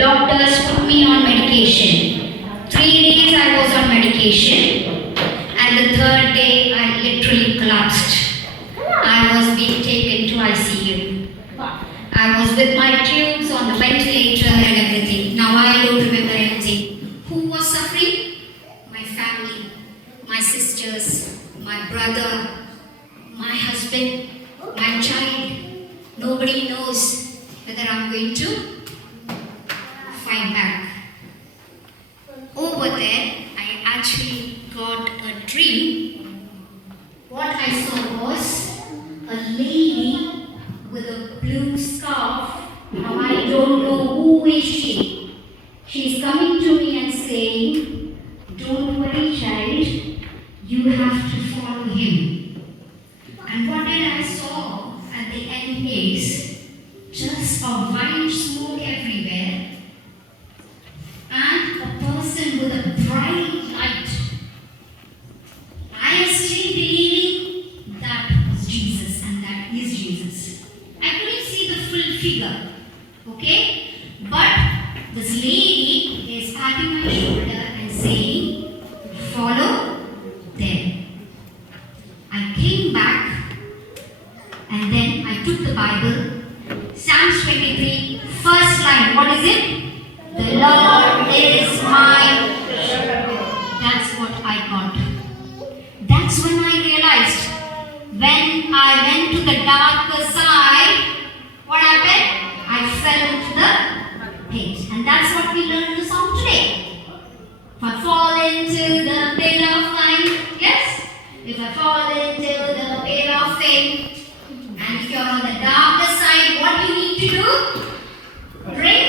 doctors put me on medication. 3 days I was on medication, and the third day I literally collapsed. I was being taken to ICU. I was with my tubes on the ventilator and everything. Now I don't remember anything. Who was suffering? My family, my sisters, my brother, my husband, my child. Nobody knows whether I'm going to fight back. Over there, I actually got a dream. What I saw was a lady with a blue scarf. Now I don't know who is she. She's coming to me and saying, "Don't worry, child, you have to follow him." And what did I saw at the end is just a white smoke everywhere and a person with a bright light. I am still believing that was Jesus and that is Jesus. I couldn't see the full figure, okay? But this lady is patting my shoulder and saying, "Follow them." I came back and then I took the Bible. Psalms 23, first line, what is it? "The Lord is my shepherd." That's what I got. That's when I realized, when I went to the darker side, what happened? I fell into the pit. And that's what we learned in the song today. If I fall into the pit of life, yes? If I fall into the pit of faith, and if you're on the darker side, what you need to do? Ring.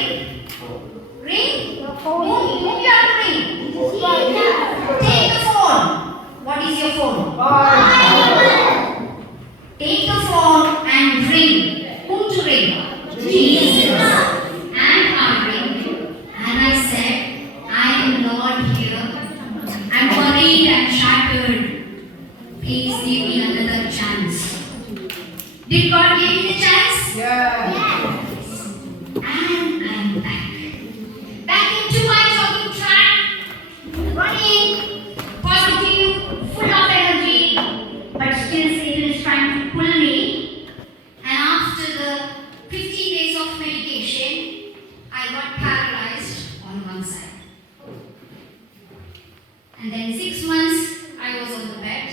Ring. Who you have to ring? Take the phone. What is your phone? Take the phone and ring. Whom to ring? Jesus. And I ring. And I said, "I am Lord here. I'm worried and shattered. Please give me another chance." Did God give me the chance? Yeah. Yes. And I'm back. Back into my jogging track. Running. Positive. Full of energy. But still Satan is trying to pull me. And after the 15 days of medication, I got paralyzed on one side. And then 6 months, I was on the bed.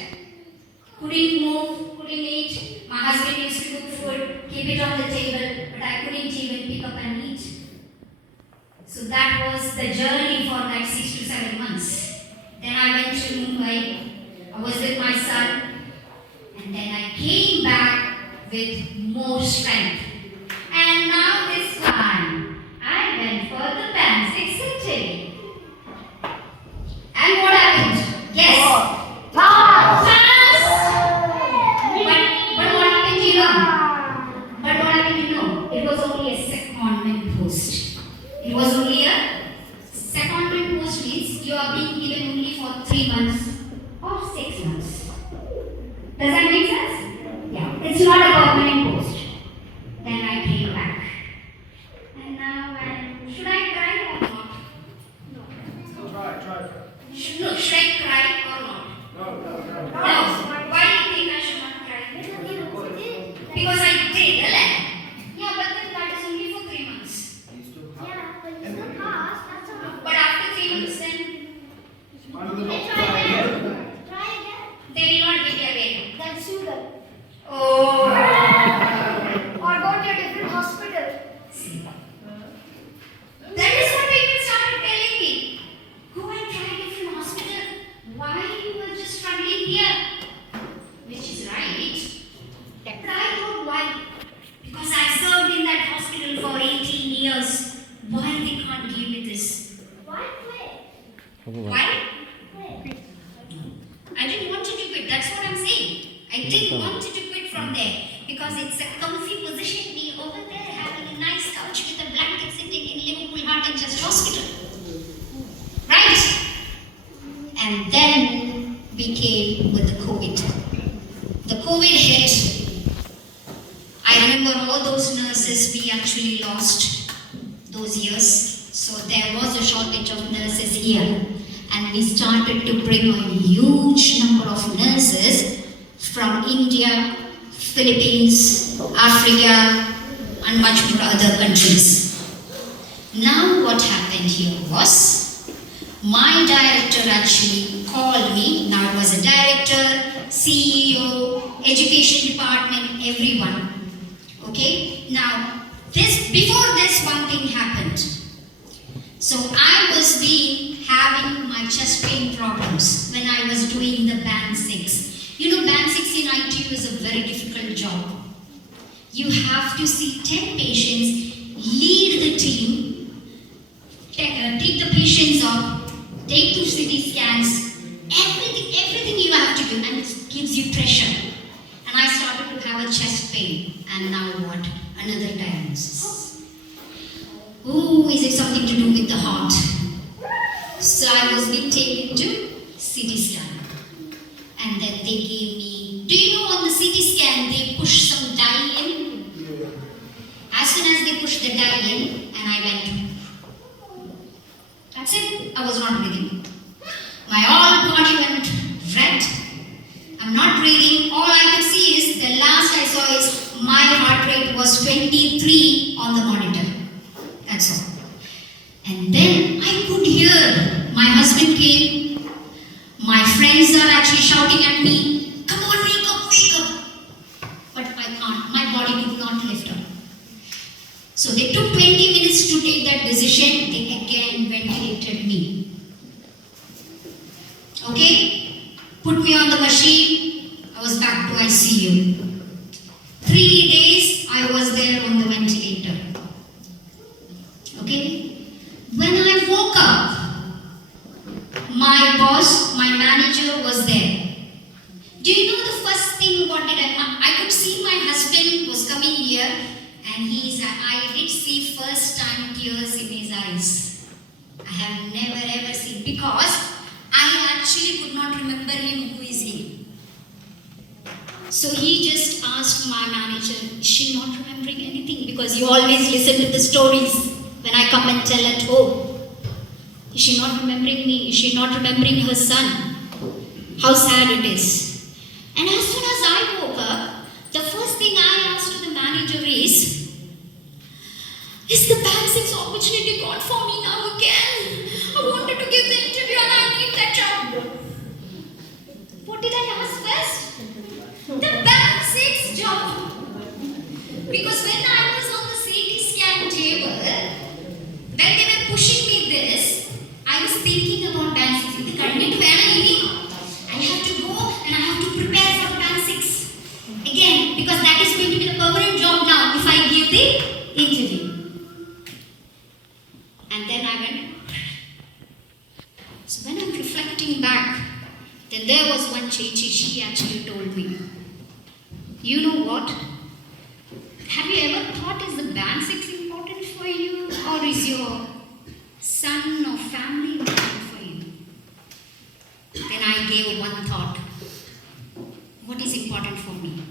Couldn't move, couldn't eat. My husband used to cook food, keep it on the table, but I couldn't even pick up and eat. So that was the journey for like 6 to 7 months. Then I went to Mumbai. I was with my son. And then I came back with more strength. And now this time, I went for the Pansy City. And what happened? Yes. Pass. But what happened, you know? But what happened, you know? It was only a secondment post. It was only a secondment post means you are being given only for 3 months or 6 months. Does that make sense? Yeah. It's not a permanent post. Then I came back. And now should I cry or not? No. Try. Should I cry or not? No. No. Why do you think I should not cry? Because I did, right? Yeah, but then that is only for 3 months. But after 3 months, then they will not give you again. That's sugar. Oh. Or go to a different hospital. See. That is what people started telling me. Go and try a different hospital. Why you were just struggling here? Which is right. But I thought, why? Because I served in that hospital for 18 years. Why they can't give me this? Why quit? Why? I didn't want you to quit. That's what I'm saying. I didn't want you to quit from there because it's a comfy position being over there having a nice couch with a blanket sitting in Liverpool Heart and Chest Hospital. Right? And then we came with the COVID. The COVID hit. I remember all those nurses we actually lost those years. So there was a shortage of nurses here, and we started to bring a huge number of nurses from India, Philippines, Africa, and much more other countries. Now what happened here was, my director actually called me. Now I was a director, CEO, education department, everyone. Okay? Now, before this one thing happened. So I was having my chest pain problems when I was doing the band 6. You know, band 6 in ITU is a very difficult job. You have to see 10 patients, lead the team, take the patients up, take 2 CT scans, everything you have to do, and it gives you pressure. And I started to have a chest pain, and now what? Another diagnosis. Oh, is it something to do with the heart? So I was being taken to CT scan, and then they gave me, do you know on the CT scan they push some dye in? As soon as they pushed the dye in, and I went, that's it, I was not breathing. My whole body went red. I'm not breathing. All I could see is, the last I saw is my heart rate was 23 on the monitor. That's all. And then I could hear my husband came. My friends are actually shouting at me, come on, wake up, wake up. But I can't. My body could not lift up. So they took 20 minutes to take that decision. They again ventilated me. Okay? Put me on the machine. I was back to ICU. 3 days I was there on the ventilator. Okay? When I woke up, my boss, my manager was there. Do you know the first thing what did I could see my husband was coming here, and I did see first time tears in his eyes. I have never ever seen, because I actually could not remember him, who is he. So he just asked my manager, is she not remembering anything? Because you always listen to the stories when I come and tell at home. Is she not remembering me? Is she not remembering her son? How sad it is. And as soon as I woke up, the first thing I asked to the manager is the band 6 opportunity gone for me now again? I wanted to give the interview and I need that job. What did I ask first? The band 6 job. Because when I was on the CT scan table, when they were pushing me this, I was thinking about band 6. I have to go and I have to prepare for band 6 again, because that is going to be the permanent job now if I give the interview. And then I went. So when I'm reflecting back, then there was one Chechi, she actually told me, you know what? Have you ever thought, is the band 6 important for you, or is your son or family important for you? Then I gave one thought. What is important for me?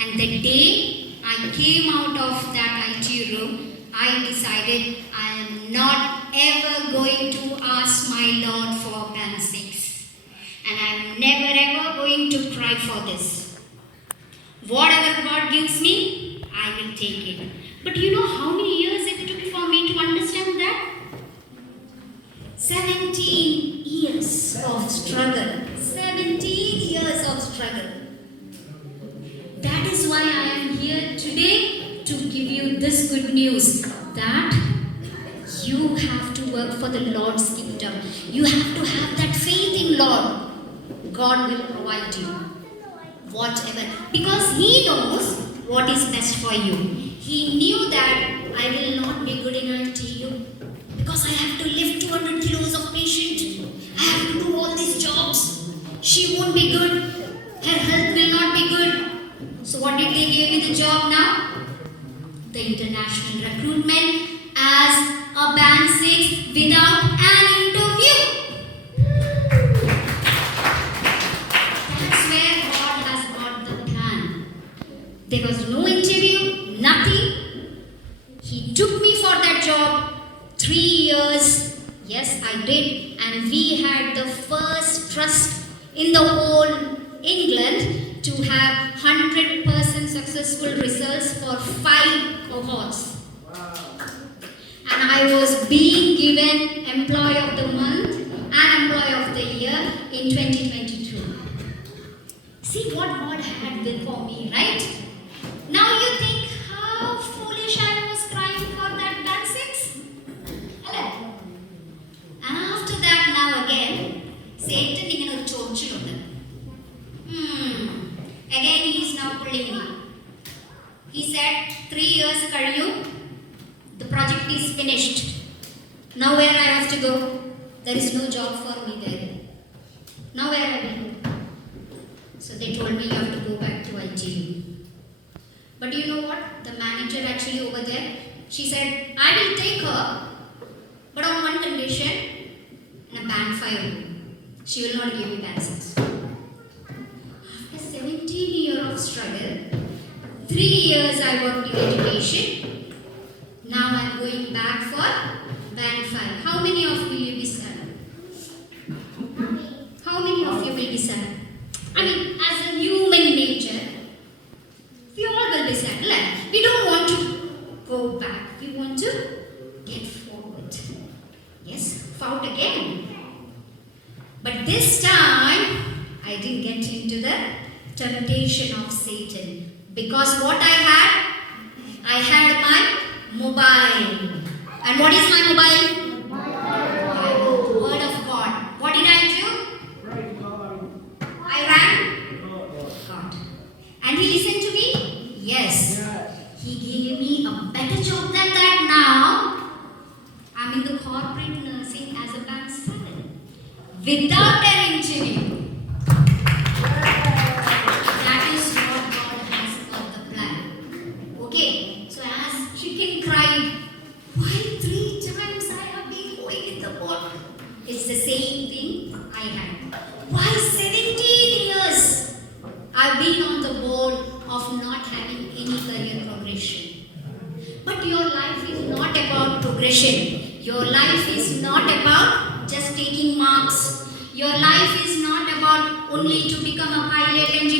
And the day I came out of that ITU room, I decided I am not ever going to ask my Lord for band 6. And I am never ever going to cry for this. Whatever God gives me, I will take it. But you know how many years it took for me to understand that? 17 years of struggle. 17 years of struggle. That is why I am here today to give you this good news, that you have to work for the Lord's kingdom. You have to have that faith in Lord. God will provide you whatever, because He knows what is best for you. He knew that I will not be good in ITU because I have to lift 200 kilos of patient. I have to do all these jobs. She won't be good. Her health will not be good. So what did they give me the job now? The international recruitment as a band 6 without an interview. That's where God has got the plan. There was no interview, nothing. He took me for that job, 3 years, yes, I did, and we had the first trust in the whole England to have 100% successful results for 5 cohorts. And I was being given Employee of the Month and Employee of the Year in 2022. See what God had before me, right? Now you think how foolish I was crying for that band 6? Hello? And after that, now again, Satan in a church. Again, he is now pulling me. He said, 3 years Karyu, the project is finished. Now where I have to go? There is no job for me there. Now where I will go? So they told me you have to go back to ITU. But you know what? The manager actually over there, she said, I will take her, but on one condition, in a band 5. She will not give me band 6. After 17 years of struggle, 3 years I worked in education. Now I am going back for band 5. How many of you will be sad? How many of you will be sad? I mean, as a human nature, we all will be sad. Like, we don't want to go back. We want to get forward. Yes, fought again. But this time, I didn't get into the temptation of Satan. Because what I had my mobile. And what is my mobile? Bible. Word of God. What did I do? Praise God. I ran God. And he listened to me? Yes. Yes. He gave me a better job than that now. I'm in the corporate nursing as a band 7. Without an interview. That is what God has for the plan. Okay. So as chicken cried, why 3 times I have been going in the boat? It's the same thing I had. Why 17 years I've been on the board of not having any career progression. But your life is not about progression. Your life is not about just taking marks. Your life is not about only to become a pilot engineer.